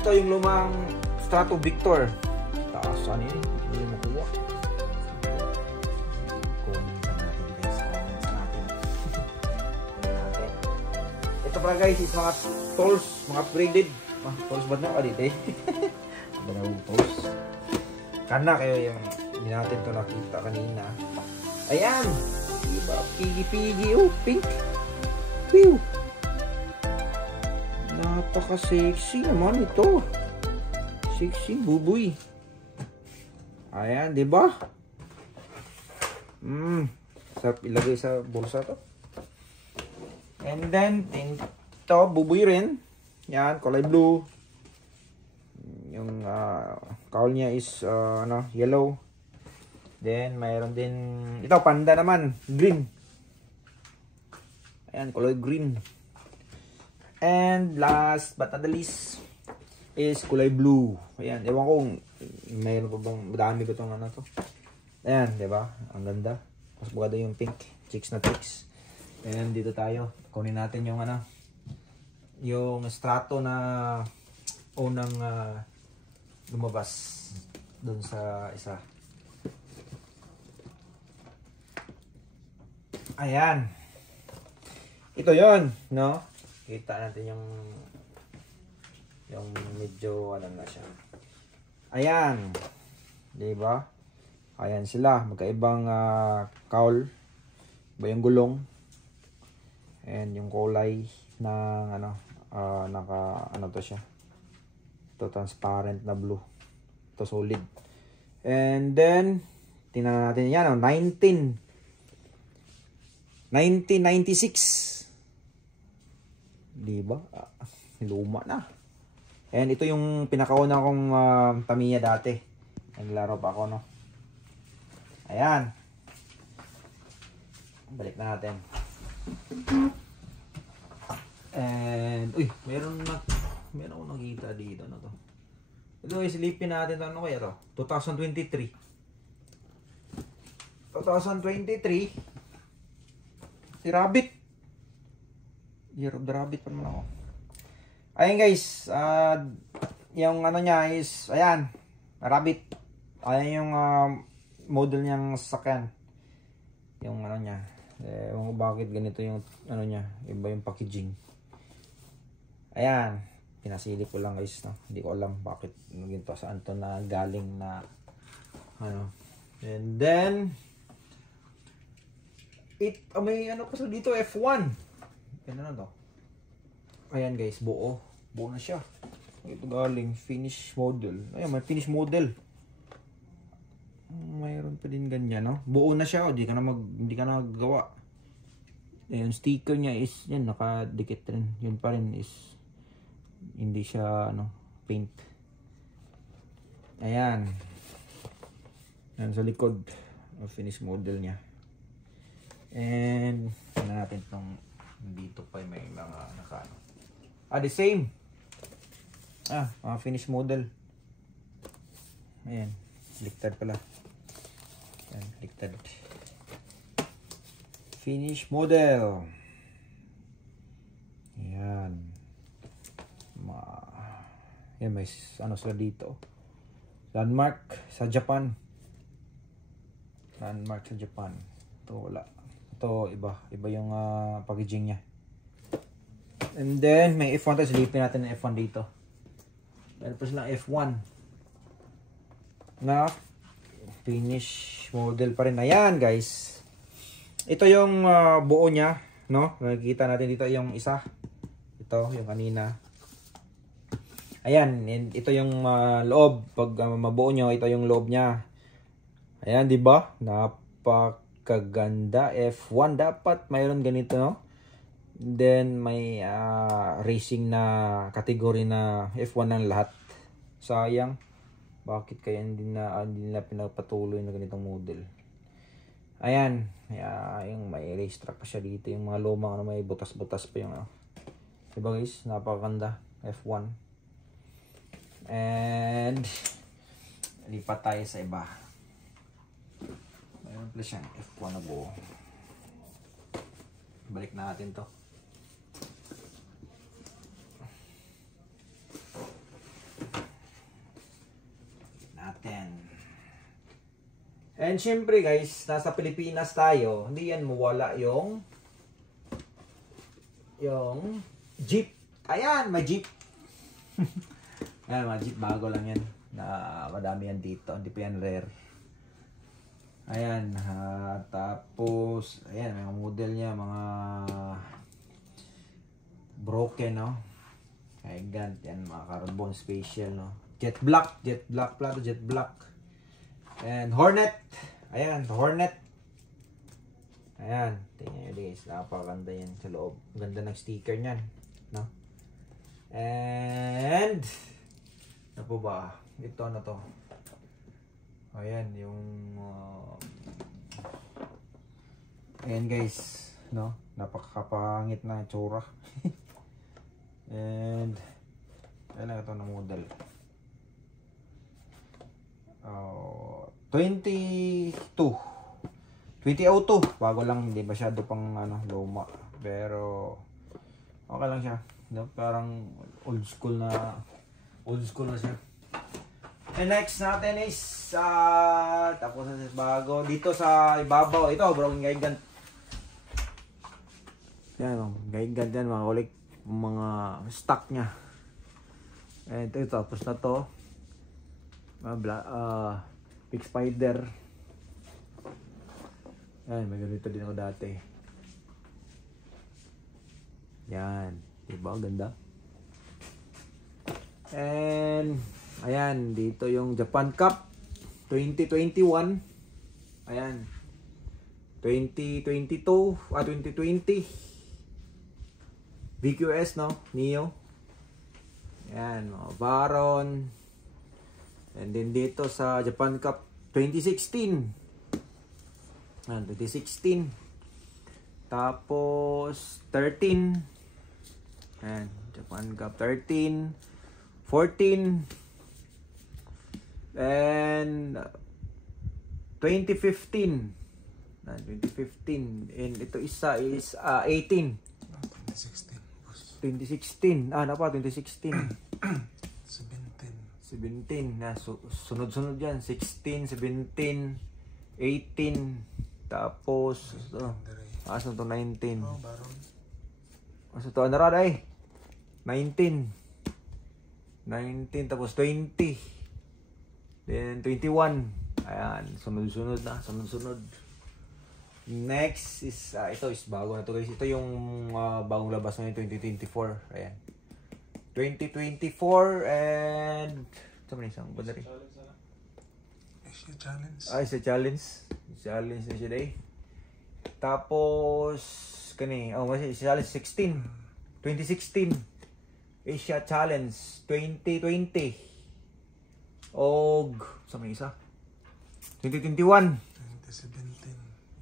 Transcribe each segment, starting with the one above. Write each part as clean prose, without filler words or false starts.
ito yung lumang Strato Victor. Taas ano yun? Hindi mo makuha. Kunin pa natin guys. Kunin sa natin. Kunin natin. Ito pala guys is mga tools. Mga upgraded. Tools ba na ka dito eh? Dalawang tools. Kana kayo yung hindi natin ito nakita kanina. Ayan! Diba? Pigi-pigi. Oh, pink. Whew! Napaka-sexy naman ito. Sexy, buboy. Ayan, di ba? Sarap ilagay sa bulsa to. And then, ito, buboy rin. Yan, kulay blue. Yung cowl niya is yellow. Then, mayroon din, ito, panda naman, green. Ayan, kulay green. And last but not the least is kulay blue. Ayan, ewan ko mayroon pa bang madami ko itong ano to. Ayan, diba? Ang ganda. Mas bugado yung pink. Chicks na chicks. And dito tayo. Kunin natin yung ano. Yung Strato na unang lumabas dun sa isa. Ayan. Ito yon, no? Kita natin yung medyo ano na siya. Ayan. 'Di ba? Ayan sila, magkaibang cowl. Iba yung gulong. And yung kulay ng ano to siya. Ito transparent na blue. Ito solid. And then tingnan natin yan, 1996. Diba? Luma na. And ito yung pinakauna kong Tamiya dati. Naglaro pa ako, no? Ayan. Balik na natin. And, uy, meron akong nakita dito, ano to? Ito, isilipin natin ito. Ano kaya to? 2023. 2023. Si Rabbit. Year of the Rabbit pa naman ako. Ayan guys, yung ano niya is, ayan, Rabbit. Ayan yung model niyang sasakyan. Yung ano niya. Bakit ganito yung ano niya, iba yung packaging. Ayan, pinasilip ko lang guys, no? Hindi ko alam bakit ginto, saan to na galing na ano. And then may ano pa sa dito, F1. Ano na to? Ayan guys, buo na siya. Ito galing finish model. Ayan, may finish model. Mayroon pa din ganyan, no? Buo na siya, hindi ka na gawa. Ayan, sticker niya is yan, nakadikit rin. Yun pa rin is hindi siya paint. Ayan. Ayan sa likod, finish model niya. And tingnan natin itong dito pa may mga the same. Mga finish model. Ayan, baliktad pala. Ayan, baliktad. Finish model. Ayan. Ayan, may ano sila dito. Landmark sa Japan. Landmark sa Japan. Ito wala. Ito iba yung packaging niya. And then may F1 tayo, silipin natin ng F1 dito. Meron pa silang F1 na finish model pa rin. Ayan guys, ito yung buo niya, no? Nakikita natin dito yung isa, ito yung kanina. Ayan, ito yung loob. Pag mabuo nyo, ito yung loob niya. Ayan, di ba? Napakaganda. F1 dapat mayroon ganito, no? Then may racing na category na F1 ng lahat. Sayang, bakit kaya hindi nila pinapatuloy na ganitong model. Ayan, yung may race track pa siya dito, yung mga lumang may butas-butas pa yung diba guys, napakaganda. F1. And lipat tayo sa iba. Mayroon pala siyang F1 na buo. Balik natin to. And syempre guys, nasa Pilipinas tayo, hindi yan mawala yung Jeep. Ayan, may Jeep. Ayan, mga Jeep, bago lang yan. Na madami yan dito, hindi pa yan rare. Ayan, tapos, ayan, mga model niya, mga broken, no? Ayan, yan, mga carbon special, no? Jet black pala to, jet black. And Hornet. Ayan, Hornet. Ayan, tingnan nyo guys, napakaganda yan sa loob. Ganda ng sticker niyan, no? And ano po ba? Ito na to. Ayan, yung ayan guys, no? Napakapangit na itsura. And ayan ito na model. 2002 bago lang, hindi masyado pang luma, pero okay lang siya, no? Parang old school na siya. And next natin is tapos na bago dito sa ibabaw, ito broken Gigant. Yan, Gigant yan, mga kulik, mga stock nya. And ito, tapos na to. Big Spider. Yan, may ganito din ako dati. Yan, diba? Ganda. And ayan, dito yung Japan Cup 2021. Ayan, 2022 2020 VQS, no? Neo. Ayan, Baron. And then dito sa Japan Cup 2016. Ayan, 2016. Tapos 13. Ayan, Japan Cup 13, 14. And 2015. 2015. And ito isa is 18. 2016. Ano pa? 2016. 17 na sunod-sunod yan. 16, 17, 18, tapos ano to 19. Ano to anarad ay 19, tapos 20, then 21. Ayan, sunod-sunod na, sunod-sunod. Next is ito is bago na to guys. Ito yung bagong labas ngayon 2024. Ayan, 2024. And ito man isang banda rin. Asia Challenge. Asia Challenge. Challenge na siya day. Tapos kani Asia Challenge 16, 2016. Asia Challenge 2020. Og sa may isa 2021,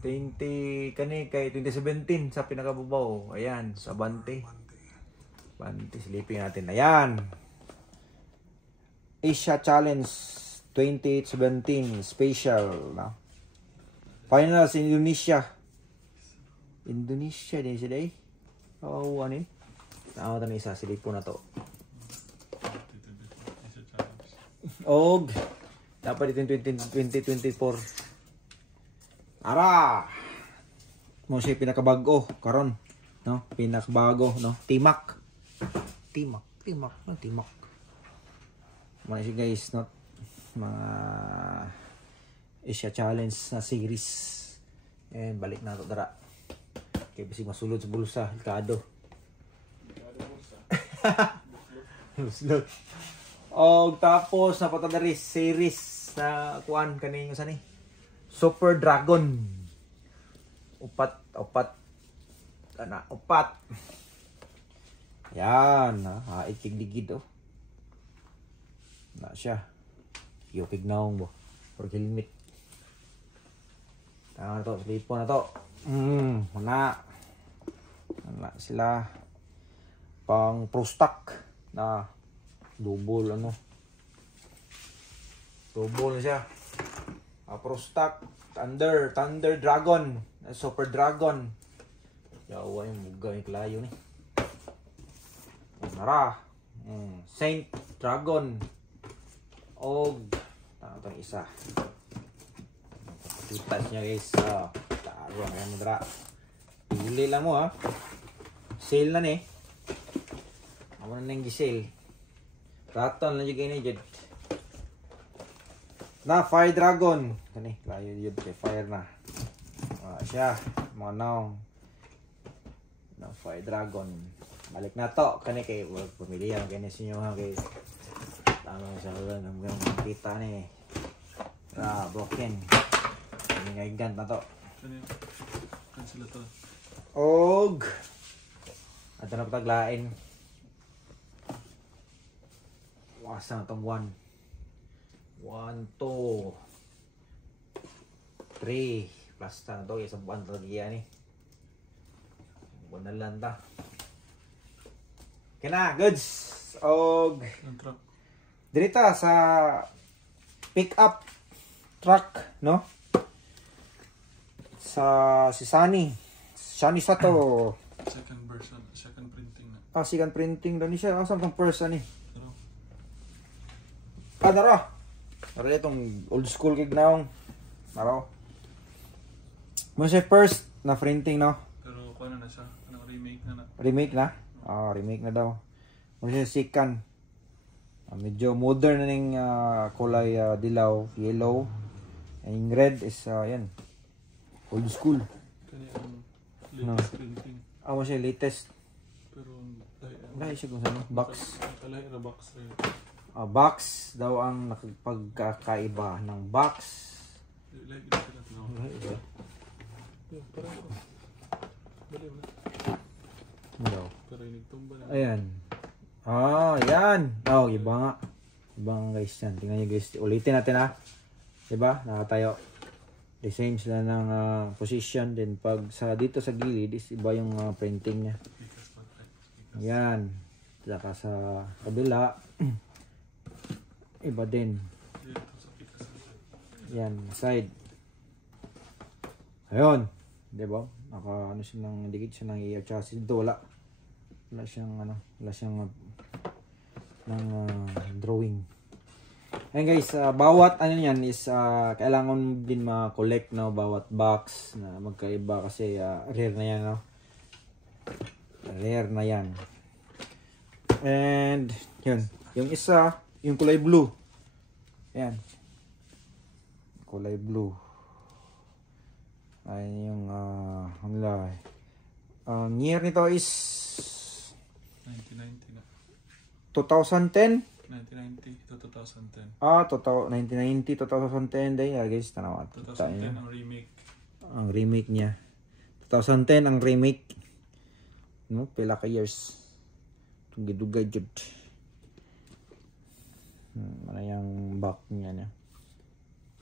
20 kani kay 2017 sa pinakababaw. Ayan, sa Bante silipin natin. Ayan, Asia Challenge 2017 special, no? Finals in Indonesia din siya day. Oh, ano yun? Tama na isa, silipin na to. Og dapat dito 2024. Ara! Mo siya pinakabago karon, no? Pinakabago, no? Timak. Mga siya guys, no? Mga Asia Challenge na series. And balik na to dara. Kaya bisig masulod sa bulsa, delikado. Masulod. Og tapos napatadari series na kuan kaning sa ni Super Dragon. Upat. Yan, ikigdigid na siya. Yupig naong bo. For helmet. Tama na to, slipo na to. Wala sila pang pro stock na double double na siya. Pro stock Thunder Dragon, Super Dragon. Yawa yung muga yung klayo ni. Nara. Saint Dragon. Og itong isa. Itas niya guys. Taro ang yan dra. Pili lang mo ha. Sale na ni. Amo na nang gisale. Raton lang yung ganyan dyan. Na, Fire Dragon. Kani, layo yun kay Fire na. Siya, mga naong. Na, Fire Dragon. Balik na to. Kani kay, pumili yan. Kani sinyo ha, kay. Tama sa ulan. Hanggang makita ni. Broken. Kani nga igant na to. Cancel ito. Og. Ito na pataglain. Wasa na itong 1. 1, 2, 3. Plus na ito. Isang buwan talaga yan eh. Buwan na lang ta. Okay na. Goods. Og. Dirita sa pick up truck. No? Sa si Sunny. Sunny Sato. Second version. Second printing na. Second printing daw ni siya. Saan kang first ani? Pero Naro. Naro itong old school gig naong. Naro. Mo siya first na printing no? pero kuha na siya. Anong remake na na. Remake na? Remake na daw. Mo siya second. Medyo modern na ning kulay dilaw, yellow. And red is yan. Old school. Kani ang latest printing. Mo siya latest. Pero Dahil siya kung saan. Box. Kalay na box rin. Box daw ang nakapagkakaiba ng box. Like ito sila tinawag. Parang ito. Bali mo. Daw. Pero inigtumba na. Ayan. Yan. Iba nga. Iba nga guys yan. Tingnan nyo guys. Ulitin natin ha. Diba? Nakatayo. The same sila ng position. Then pag dito sa gilid is iba yung printing niya. Yan. Saka sa kabila. Iba din. Yan. Side. Ayun. Diba? Ano siya dikit siya ng ear chassis. Dito wala. Wala siyang drawing. Ayun guys, bawat yan is kailangan din ma-collect no, bawat box na magkaiba kasi rare na yan no. Rare na yan. And yun, yung isa, yung kulay blue. Ayan. Kulay blue. Ayun yung year nito is 1990 na. 2010. 1990 to 2010. 1990 2010 day guys, tanaw. 2010 ang remake. Ang remake niya. 2010 ang remake. No, pila ka years. Dugay jud. Mana yang back niya na.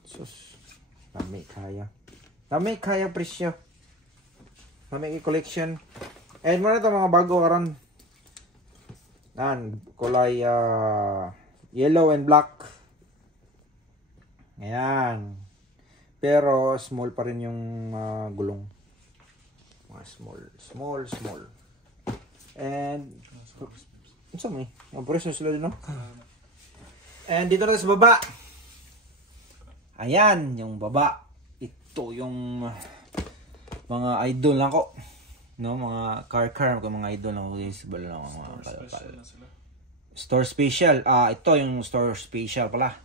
Sus. Dami kaya presyo. Dami collection. And mo na to mga bago karon. Kulay yellow and black. Ayan. Pero small pa rin yung gulong. Mga small. And so may presyo sila din no? And dito na sa baba. Ayan, yung baba. Ito yung mga idol lang ko. No, mga car mga idol lang ko guys. Bala lang mga store special. Ito yung store special pala.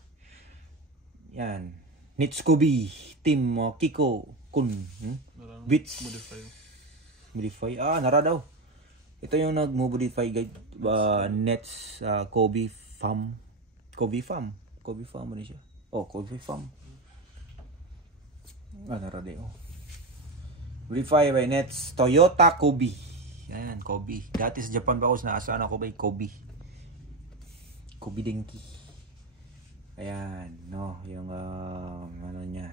Yan. Nitsukobi Team Kiko Kun. Beats. Modify. Nara daw. Ito yung nag-modify guide. Nets Kobe Farm. Kobe Farm ba siya? Kobe Farm. Nara daw. Modify by Nets Toyota Kobe. Yan, Kobe. Dati sa Japan ba ako naasaan ako by Kobe. Kobe Denki. Ayan, no, yung ano niya.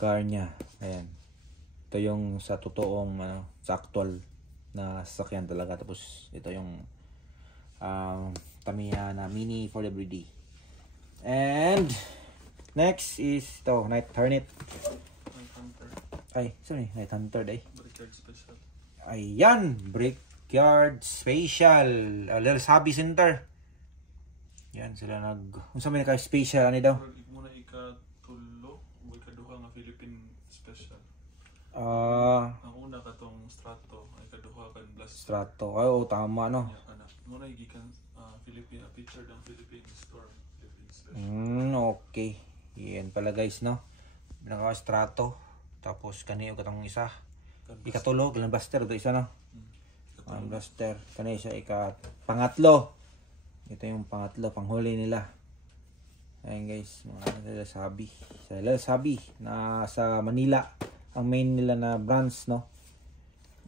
Car niya. Ayan. Ito yung sa totoong sa actual na sasakyan talaga. Tapos ito yung Tamiya na Mini for everyday. And next is ito, Night Hornet. Night Hunter day. Brickyard special. Ayan, Brickyard Special. Little Hobby Center. Yan sila unsa may ka special ani daw? Muna ikatulo, ikaduha nga Philippine Ang una katong Strato, ay kaduha kan Blaster. Strato. Ay, oh, tama, no? Muna gikan Philippine, picture ng Philippine store. Philippine special. Okay. Yan pala guys, no? Naka-strato. Tapos kaniyo katong isa. Ikatulog, Grand Blaster. Ito isa, no? Grand Blaster. Kaniyo siya pangatlo. Ito yung pangatlo, panghuli nila. Ayan guys, mga Sabi na sa Manila. Ang main nila na branch, no?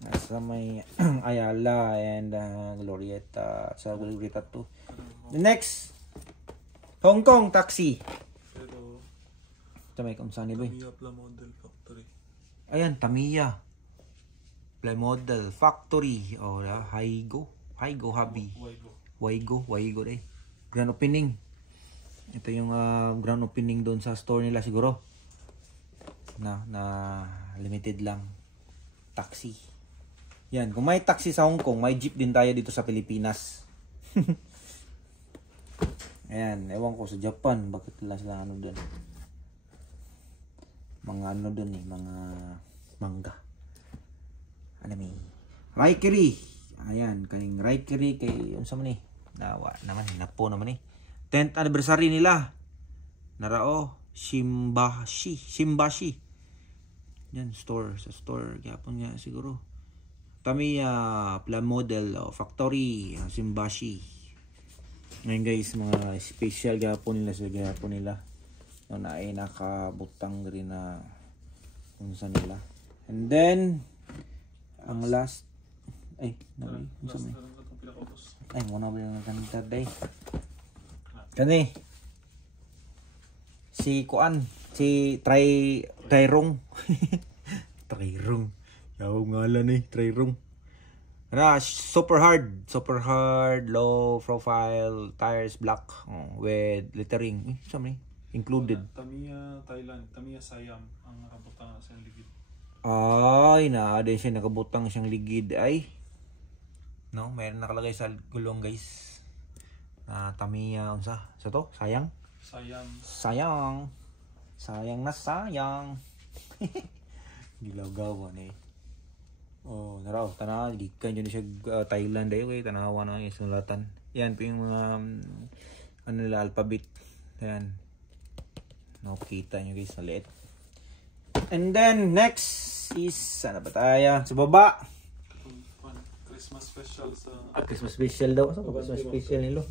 Nasa may Ayala and Glorieta. Sa Glorieta 2. The next, Hong Kong taxi. Pero Ito may kamsani ba? Tamiya Pla Model Factory. Ayan, Tamiya Play Model Factory. O, Haigo Hobby. Waigo eh. Grand opening. Ito yung grand opening doon sa store nila siguro. Na limited lang. Taxi. Yan, kung may taxi sa Hong Kong, may jeep din tayo dito sa Pilipinas. Ayan, ewan ko sa Japan, bakit wala sila ano doon. Mga ano doon eh, mga manga. Alam mo, Raikiri. Ayan, kaning Raikiri kay unsa man eh. Nawa naman, napo naman eh. 10th anniversary nila. Narao, Shimbashi. Yan, store. Sa store. Yapon nga siguro. Tamiya Pla Model Factory. Shimbashi. Ngayon guys, mga special gapon nila sa gapon nila. No, na ay nakabutang rin na kung saan nila. And then, ang last. Ay, nabi. Ay, muna ba yung nagkantad day? Kani. Si Kuan. Si Trirong. Trirong. Yaw ngalan eh. Trirong. Super hard. Low profile. Tires black. With lettering. Saan included. Tamiya Thailand. Tamiya Siam. Ang nakabutang sa ligid. Ay, din siya nakabutang siyang ligid. Ay. No, mayroon nakalagay sa gulong guys. Tamiya unsa? Sa to? Sayang. Sayang na sayang. Gilagawan eh. Oh, naraw tanaw gikan jud siya Thailand dayo kay tanawa na yung sulatan. Yan po yung mga ano nila alphabet. Yan. Nakita nyo guys, maliit. And then next is sana ba tayo? Sa baba. Christmas special sa Christmas special daw. Asa ba Christmas special nilo?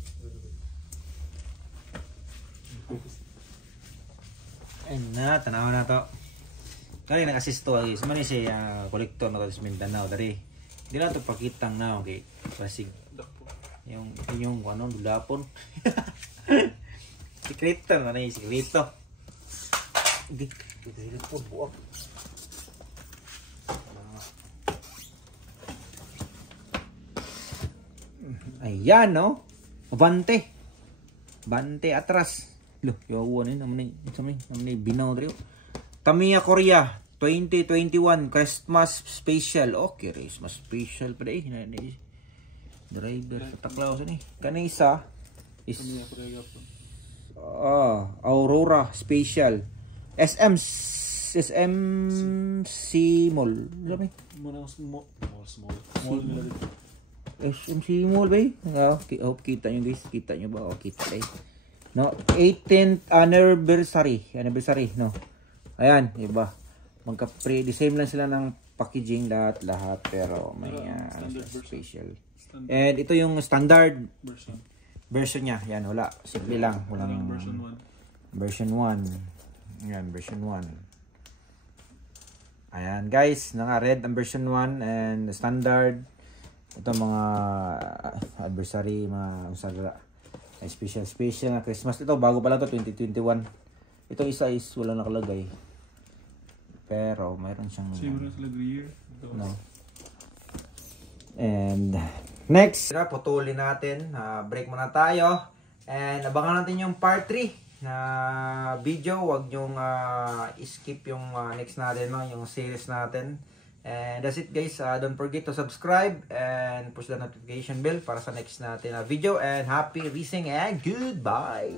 Ayun na, tanaw na to. Kaya nag-assist to guys. Mani si kolektor na to sa Mindanao dari. Hindi na to pakitang na okay. Pasig. Yung ano dulapon. Sikreto na ni sikreto. Hindi po buak. Ayan, no? Bante atras. Loh, yawan eh. Naman eh, binaw rin. Tamiya Korea, 2021 Christmas Special. Okay, Christmas Special pa rin. Driver, kataklaw sa ni. Kanisa is Aurora Special. SMC Mall. Alam mo? Small. SMC Mall ba eh? Hope kita nyo guys. Kita nyo ba? Kita eh. No, 18th anniversary, no. Ayan, iba. The same lang sila ng packaging lahat pero may special. And ito yung standard version niya. Yan, wala. Simple lang. Walang version 1. Yan, version 1. Ayan, guys. Red ang version 1 and standard. Ito mga anniversary, mga usara. Special na Christmas. Ito bago pa lang to, 2021. Ito isa is wala nakalagay. Pero mayroon siyang no. And next, putulin natin. Break muna tayo. And abangan natin yung part 3 na video. Huwag nyong skip yung next natin, no? Yung series natin. And that's it guys. Don't forget to subscribe and push the notification bell para sa next natin na video. And happy racing and goodbye!